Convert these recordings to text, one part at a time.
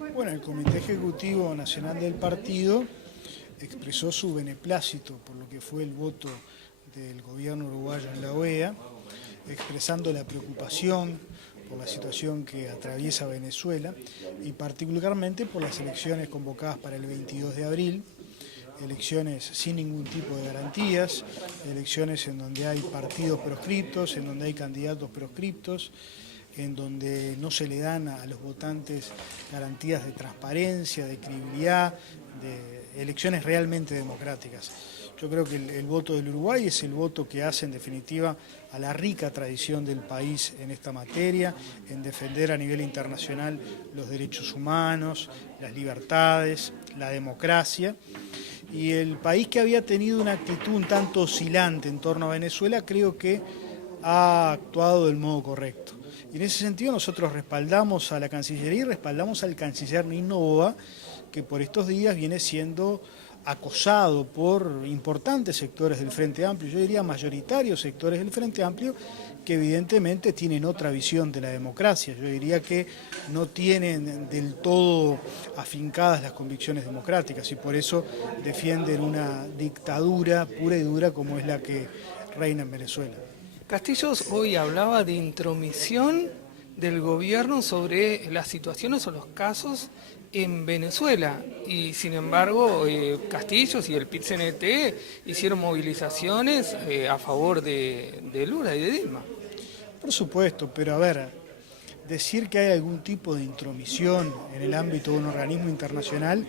Bueno, el Comité Ejecutivo Nacional del partido expresó su beneplácito por lo que fue el voto del gobierno uruguayo en la OEA, expresando la preocupación por la situación que atraviesa Venezuela y particularmente por las elecciones convocadas para el 22 de abril, elecciones sin ningún tipo de garantías, elecciones en donde hay partidos proscriptos, en donde hay candidatos proscriptos, en donde no se le dan a los votantes garantías de transparencia, de credibilidad, de elecciones realmente democráticas. Yo creo que el voto del Uruguay es el voto que hace en definitiva a la rica tradición del país en esta materia, en defender a nivel internacional los derechos humanos, las libertades, la democracia. Y el país que había tenido una actitud un tanto oscilante en torno a Venezuela creo que ha actuado del modo correcto. Y en ese sentido nosotros respaldamos a la Cancillería y respaldamos al canciller Nino Boa, que por estos días viene siendo acosado por importantes sectores del Frente Amplio, yo diría mayoritarios sectores del Frente Amplio, que evidentemente tienen otra visión de la democracia. Yo diría que no tienen del todo afincadas las convicciones democráticas y por eso defienden una dictadura pura y dura como es la que reina en Venezuela. Castillos hoy hablaba de intromisión del gobierno sobre las situaciones o los casos en Venezuela y sin embargo Castillos y el PIT-CNT hicieron movilizaciones a favor de Lula y de Dilma. Por supuesto, pero a ver, decir que hay algún tipo de intromisión en el ámbito de un organismo internacional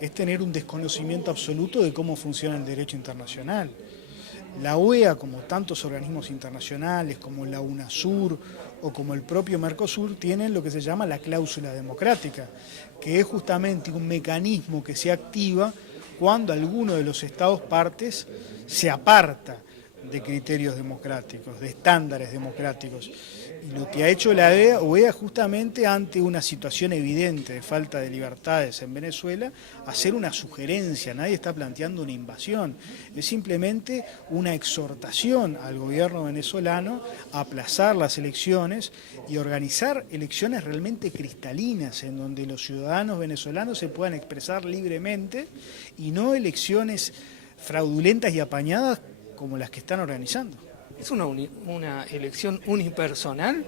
es tener un desconocimiento absoluto de cómo funciona el derecho internacional. La OEA, como tantos organismos internacionales, como la UNASUR o como el propio Mercosur, tienen lo que se llama la cláusula democrática, que es justamente un mecanismo que se activa cuando alguno de los Estados partes se aparta de criterios democráticos, de estándares democráticos. Y lo que ha hecho la OEA justamente ante una situación evidente de falta de libertades en Venezuela, hacer una sugerencia, nadie está planteando una invasión, es simplemente una exhortación al gobierno venezolano a aplazar las elecciones y organizar elecciones realmente cristalinas, en donde los ciudadanos venezolanos se puedan expresar libremente y no elecciones fraudulentas y apañadas como las que están organizando. ¿Es una elección unipersonal?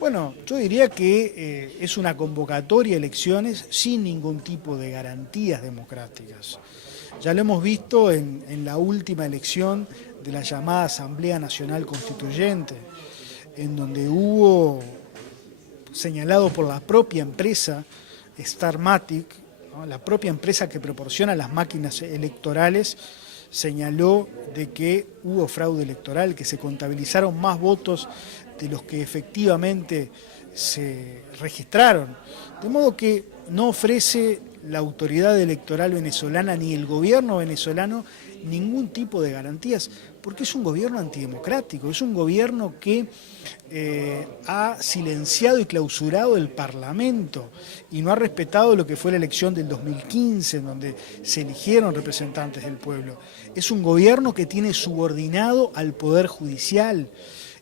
Bueno, yo diría que es una convocatoria a elecciones sin ningún tipo de garantías democráticas. Ya lo hemos visto en la última elección de la llamada Asamblea Nacional Constituyente, en donde hubo, señalado por la propia empresa Starmatic, ¿no?, la propia empresa que proporciona las máquinas electorales, señaló de que hubo fraude electoral, que se contabilizaron más votos de los que efectivamente se registraron. De modo que no ofrece la autoridad electoral venezolana ni el gobierno venezolano ningún tipo de garantías, porque es un gobierno antidemocrático, es un gobierno que ha silenciado y clausurado el Parlamento y no ha respetado lo que fue la elección del 2015, en donde se eligieron representantes del pueblo. Es un gobierno que tiene subordinado al Poder Judicial.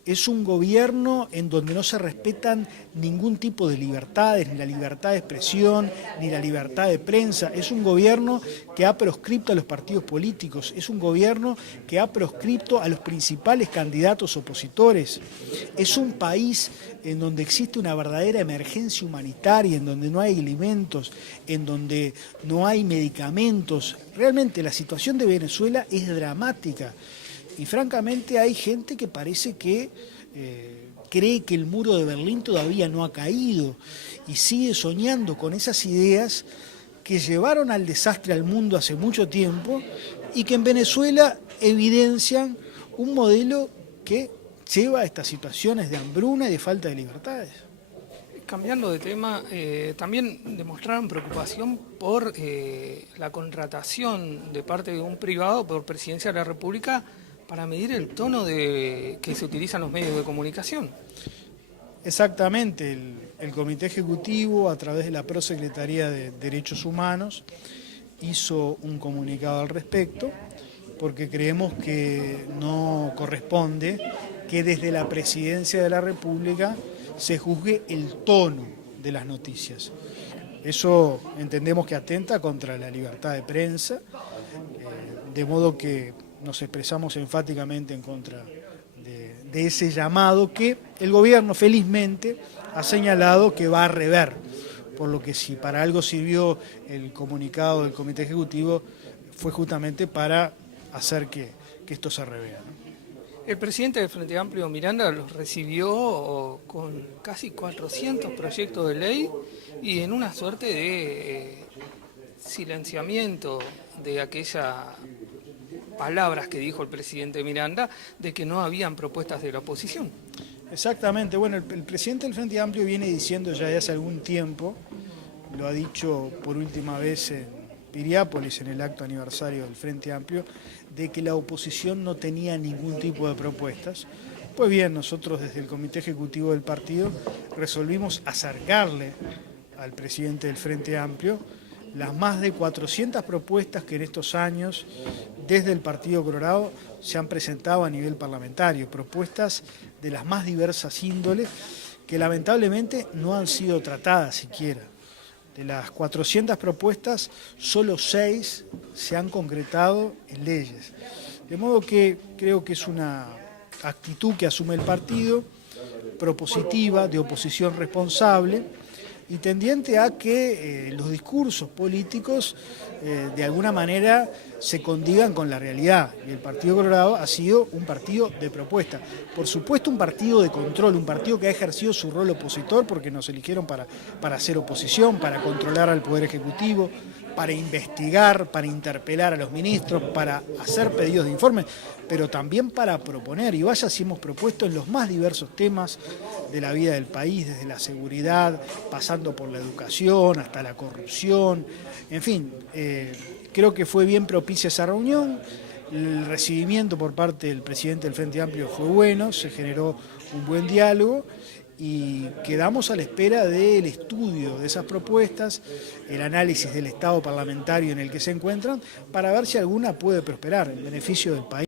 Es un gobierno en donde no se respetan ningún tipo de libertades, ni la libertad de expresión, ni la libertad de prensa. Es un gobierno que ha proscripto a los partidos políticos, es un gobierno que ha proscripto a los principales candidatos opositores. Es un país en donde existe una verdadera emergencia humanitaria, en donde no hay alimentos, en donde no hay medicamentos. Realmente la situación de Venezuela es dramática. Y francamente hay gente que parece que cree que el muro de Berlín todavía no ha caído y sigue soñando con esas ideas que llevaron al desastre al mundo hace mucho tiempo y que en Venezuela evidencian un modelo que lleva a estas situaciones de hambruna y de falta de libertades. Cambiando de tema, también demostraron preocupación por la contratación de parte de un privado por Presidencia de la República para medir el tono que se utilizan los medios de comunicación. Exactamente, el Comité Ejecutivo, a través de la Prosecretaría de Derechos Humanos, hizo un comunicado al respecto, porque creemos que no corresponde que desde la Presidencia de la República se juzgue el tono de las noticias. Eso entendemos que atenta contra la libertad de prensa, de modo que nos expresamos enfáticamente en contra de ese llamado que el gobierno felizmente ha señalado que va a rever, por lo que si para algo sirvió el comunicado del Comité Ejecutivo fue justamente para hacer que esto se revea. El presidente del Frente Amplio, Miranda, los recibió con casi 400 proyectos de ley y en una suerte de silenciamiento de aquellas palabras que dijo el presidente Miranda de que no habían propuestas de la oposición. Exactamente, bueno, el presidente del Frente Amplio viene diciendo ya de hace algún tiempo, lo ha dicho por última vez en Piriápolis, en el acto aniversario del Frente Amplio, de que la oposición no tenía ningún tipo de propuestas. Pues bien, nosotros desde el Comité Ejecutivo del partido resolvimos acercarle al presidente del Frente Amplio las más de 400 propuestas que en estos años desde el Partido Colorado se han presentado a nivel parlamentario, propuestas de las más diversas índoles que lamentablemente no han sido tratadas siquiera. De las 400 propuestas, solo 6 se han concretado en leyes. De modo que creo que es una actitud que asume el partido, propositiva, de oposición responsable y tendiente a que los discursos políticos de alguna manera se condigan con la realidad. Y el Partido Colorado ha sido un partido de propuesta. Por supuesto un partido de control, un partido que ha ejercido su rol opositor porque nos eligieron para hacer oposición, para controlar al Poder Ejecutivo, para investigar, para interpelar a los ministros, para hacer pedidos de informes, pero también para proponer. Y vaya si hemos propuesto en los más diversos temas de la vida del país, desde la seguridad, pasando por la educación, hasta la corrupción, en fin, creo que fue bien propicia esa reunión, el recibimiento por parte del presidente del Frente Amplio fue bueno, se generó un buen diálogo y quedamos a la espera del estudio de esas propuestas, el análisis del estado parlamentario en el que se encuentran, para ver si alguna puede prosperar en beneficio del país.